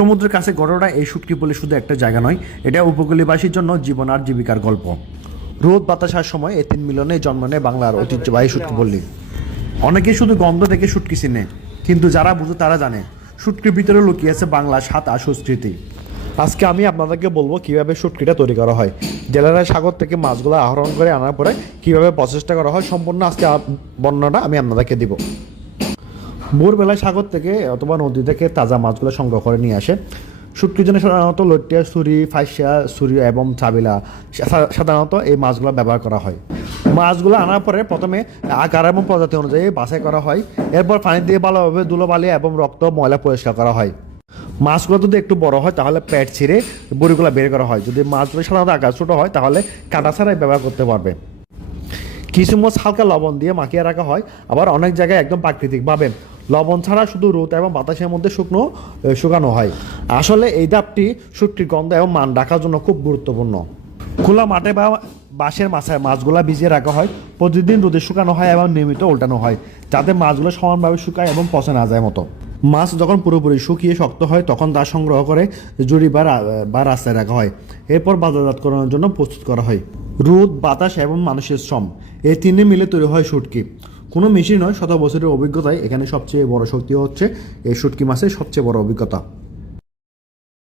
সমুদ্রের কাছে গড়াটা এই শুটকি বলে শুধু একটা জায়গা নয়, এটা উপকূলীবাসীর জন্য জীবন আর জীবিকার গল্প। রোদ বাতাসার সময় এই 3 মিলনে জন্ম নেয় বাংলার ঐতিহ্যবাহী শুটকি বললি। অনেকেই শুধু গন্ধ দেখে শুটকি চিনে, কিন্তু যারা বুঝে তারা জানে শুটকির ভিতরে লুকিয়ে আছে বাংলার স্বাদ আর সংস্কৃতি। আজকে আমি আপনাদেরকে বলবো কিভাবে শুটকিটা তৈরি করা হয়, জেলেরা সাগর থেকে মাছগুলো আহরণ করে আনার পরে কিভাবে প্রসেসটা করা হয়, সম্পূর্ণ আজকে বর্ণনাটা আমি আপনাদেরকে দিব। ভোরবেলায় সাগর থেকে অথবা নদী থেকে তাজা মাছগুলো সংগ্রহ করে নিয়ে আসে। শুটকির জন্য সাধারণত লটিয়া, ছুরি, ফাইসা, ছুরি এবং চাবিলা সাধারণত এই মাছগুলো ব্যবহার করা হয়। মাছগুলো আনার পরে প্রথমে আকার এবং প্রজাতি অনুযায়ী বাছাই করা হয়। এরপর পানি দিয়ে ভালোভাবে ধুলোবালি এবং রক্ত ময়লা পরিষ্কার করা হয়। মাছগুলো যদি একটু বড় হয় তাহলে পেট ছিঁড়ে বড়িগুলো বের করা হয়। যদি মাছগুলো সাধারণত আকার ছোটো হয় তাহলে কাঁটা ছাড়াই ব্যবহার করতে পারবে। কিছু মাছ হালকা লবণ দিয়ে মাখিয়ে রাখা হয়, আবার অনেক জায়গায় একদম প্রাকৃতিকভাবে লবণ ছাড়া শুধু রোদ এবং বাতাসের মধ্যে শুকানো হয়। আসলে এই ধাপটি শুটকির গন্ধ এবং মান রাখার জন্য খুব গুরুত্বপূর্ণ। খোলা মাঠে বা বাঁশের মাছায় মাছগুলা ভিজিয়ে রাখা হয়, প্রতিদিন রোদে শুকানো হয় এবং নিয়মিত উল্টানো হয়, যাতে মাছগুলো সমানভাবে শুকায় এবং পচে না যায় মতো। মাছ যখন পুরোপুরি শুকিয়ে শক্ত হয় তখন তা সংগ্রহ করে জুড়ি বা রাস্তায় রাখা হয়। এরপর বাজারজাতকরণের জন্য প্রস্তুত করা হয়। রোদ, বাতাস এবং মানুষের শ্রম, এই তিনে মিলে তৈরি হয় শুটকি। কোনো মেশিন নয়, শত বছরের অভিজ্ঞতায় এখানে সবচেয়ে বড় শক্তি হচ্ছে এই শুটকি মাছের সবচেয়ে বড় অভিজ্ঞতা।